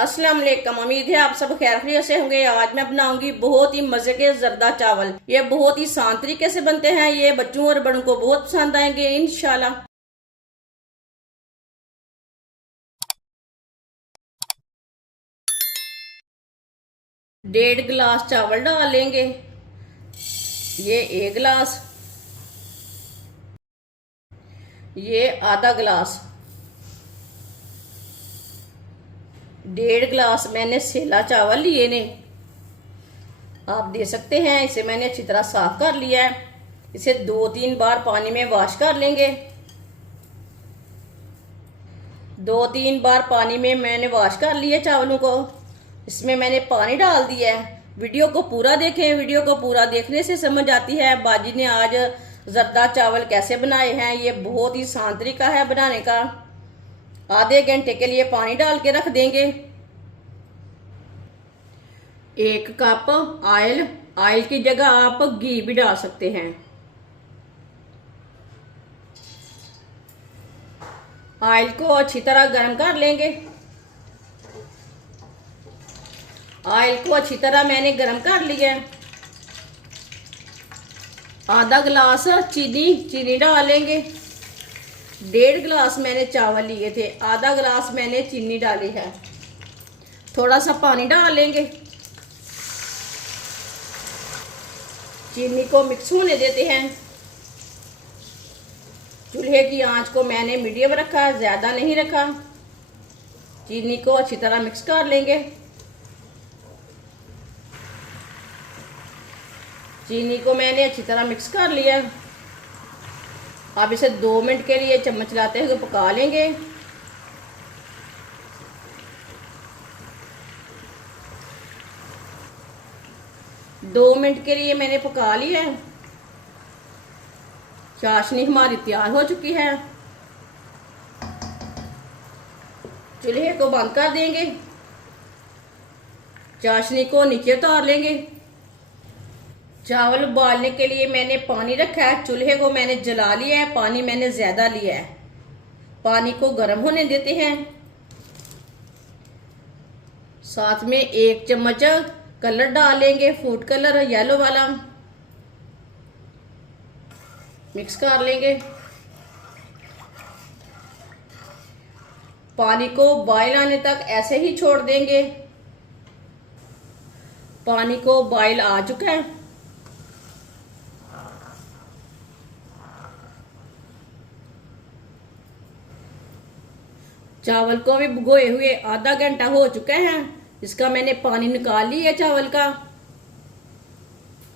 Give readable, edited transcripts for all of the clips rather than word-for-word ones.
अस्सलाम वालेकुम। उम्मीद है आप सब खैरियत से होंगे। आज मैं बनाऊंगी बहुत ही मजे के जरदा चावल। ये बहुत ही आसान तरीके से बनते हैं। ये बच्चों और बड़ों को बहुत पसंद आएंगे इंशाल्लाह। 1.5 गिलास चावल डाल लेंगे। ये 1 गिलास, ये आधा गिलास, 1.5 गिलास मैंने सेला चावल लिए ने, आप दे सकते हैं। इसे मैंने अच्छी तरह साफ कर लिया है। इसे 2-3 बार पानी में वॉश कर लेंगे। 2-3 बार पानी में मैंने वॉश कर लिया चावलों को। इसमें मैंने पानी डाल दिया है। वीडियो को पूरा देखें। वीडियो को पूरा देखने से समझ आती है बाजी ने आज जरदा चावल कैसे बनाए हैं। ये बहुत ही आसान तरीका है बनाने का। आधे घंटे के लिए पानी डाल के रख देंगे। 1 कप ऑयल, ऑयल की जगह आप घी भी डाल सकते हैं। ऑयल को अच्छी तरह गर्म कर लेंगे। ऑयल को अच्छी तरह मैंने गर्म कर लिया। आधा गिलास चीनी डालेंगे। 1.5 गिलास मैंने चावल लिए थे, आधा गिलास मैंने चीनी डाली है। थोड़ा सा पानी डाल लेंगे। चीनी को मिक्स होने देते हैं। चूल्हे की आंच को मैंने मीडियम रखा, ज़्यादा नहीं रखा। चीनी को अच्छी तरह मिक्स कर लेंगे। चीनी को मैंने अच्छी तरह मिक्स कर लिया। अब इसे 2 मिनट के लिए चम्मच चलाते हुए पका लेंगे। दो मिनट के लिए मैंने पका लिया। चाशनी हमारी तैयार हो चुकी है। चूल्हे को बंद कर देंगे। चाशनी को नीचे उतार लेंगे। चावल उबालने के लिए मैंने पानी रखा है। चूल्हे को मैंने जला लिया है। पानी मैंने ज्यादा लिया है। पानी को गर्म होने देते हैं। साथ में 1 चम्मच कलर डालेंगे, फूड कलर येलो वाला। मिक्स कर लेंगे। पानी को बॉयल आने तक ऐसे ही छोड़ देंगे। पानी को बॉयल आ चुका है। चावल को भी भिगोए हुए आधा घंटा हो चुका है। इसका मैंने पानी निकाल लिया चावल का।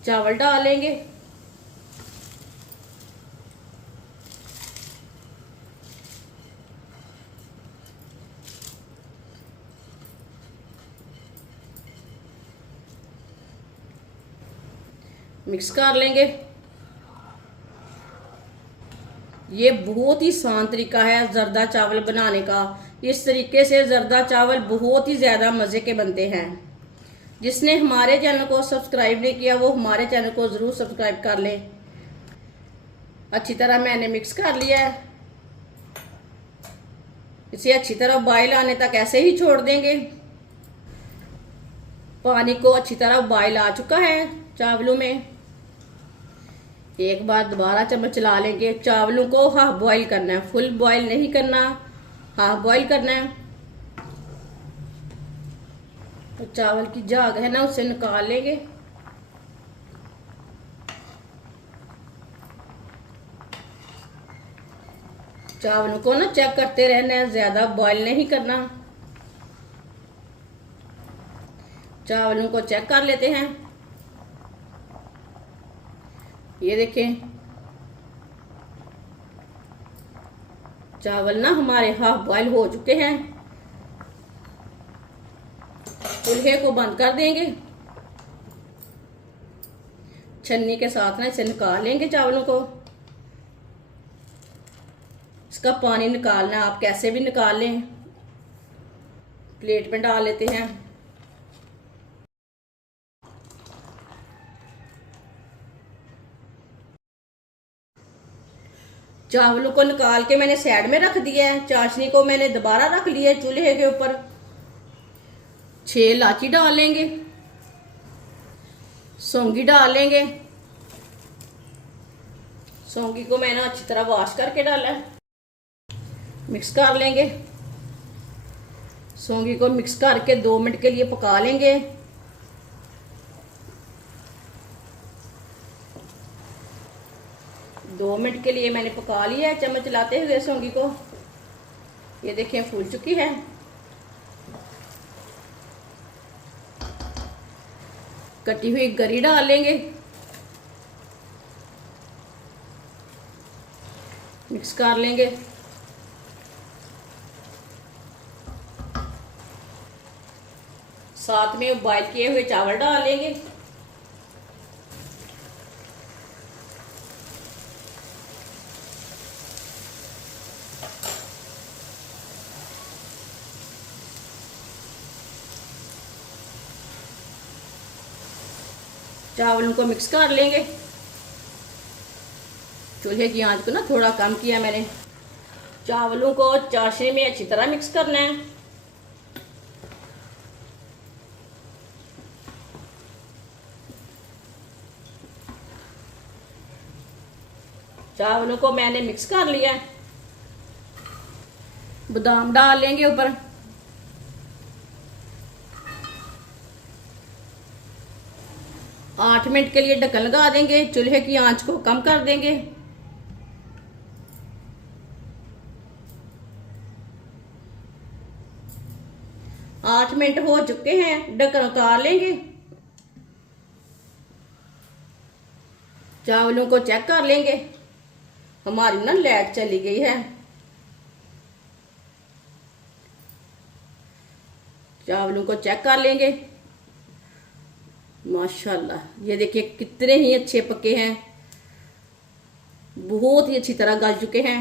चावल डालेंगे। मिक्स कर लेंगे। ये बहुत ही आसान तरीका है जरदा चावल बनाने का। इस तरीके से जरदा चावल बहुत ही ज़्यादा मज़े के बनते हैं। जिसने हमारे चैनल को सब्सक्राइब नहीं किया वो हमारे चैनल को ज़रूर सब्सक्राइब कर ले। अच्छी तरह मैंने मिक्स कर लिया है। इसे अच्छी तरह बॉयल आने तक ऐसे ही छोड़ देंगे। पानी को अच्छी तरह बॉयल आ चुका है चावलों में। एक बार दोबारा चम्मच चला लेंगे। चावलों को हाफ बॉईल करना है, फुल बॉईल नहीं करना, हाफ बॉईल करना है। तो चावल की झाग है ना उसे निकाल लेंगे। चावलों को ना चेक करते रहना है, ज्यादा बॉईल नहीं करना। चावलों को चेक कर लेते हैं। ये देखें चावल ना हमारे हाफ बॉयल हो चुके हैं। चूल्हे को बंद कर देंगे। छन्नी के साथ ना इसे निकाल लेंगे चावलों को। इसका पानी निकालना आप कैसे भी निकाल लें। प्लेट में डाल लेते हैं। चावलों को निकाल के मैंने साइड में रख दिया है। चाशनी को मैंने दोबारा रख लिया है चूल्हे के ऊपर। 6 इलायची डाल लेंगे, सौंगी डाल लेंगे। सौंगी को मैंने अच्छी तरह वॉश करके डाला है, मिक्स कर लेंगे। सौंगी को मिक्स करके 2 मिनट के लिए पका लेंगे। दो मिनट के लिए मैंने पका लिया है चम्मच चलाते हुए सौंगी को। ये देखें फूल चुकी है। कटी हुई गरी डाल लेंगे, मिक्स कर लेंगे। साथ में बॉयल किए हुए चावल डाल लेंगे। चावलों को मिक्स कर लेंगे। चूल्हे की आंच को ना थोड़ा कम किया मैंने। चावलों को चाशनी में अच्छी तरह मिक्स करना है। चावलों को मैंने मिक्स कर लिया है। बादाम डाल लेंगे ऊपर। आठ मिनट के लिए ढक्कन लगा देंगे, चूल्हे की आंच को कम कर देंगे। आठ मिनट हो चुके हैं, ढक्कन उतार लेंगे। चावलों को चेक कर लेंगे। हमारी ना लाइट चली गई है। चावलों को चेक कर लेंगे। माशाल्लाह ये देखिए कितने ही अच्छे पके हैं, बहुत ही अच्छी तरह गल चुके हैं।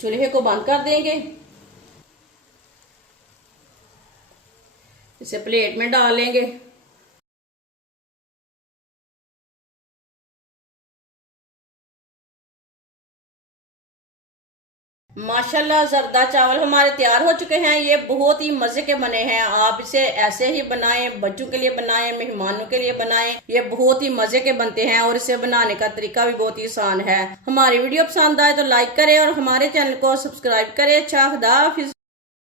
चूल्हे को बंद कर देंगे। इसे प्लेट में डाल लेंगे। माशाल्लाह जरदा चावल हमारे तैयार हो चुके हैं। ये बहुत ही मजे के बने हैं। आप इसे ऐसे ही बनाएं, बच्चों के लिए बनाएं, मेहमानों के लिए बनाएं। ये बहुत ही मजे के बनते हैं और इसे बनाने का तरीका भी बहुत ही आसान है। हमारी वीडियो पसंद आए तो लाइक करें और हमारे चैनल को सब्सक्राइब करें। अच्छा खुदा हाफिज।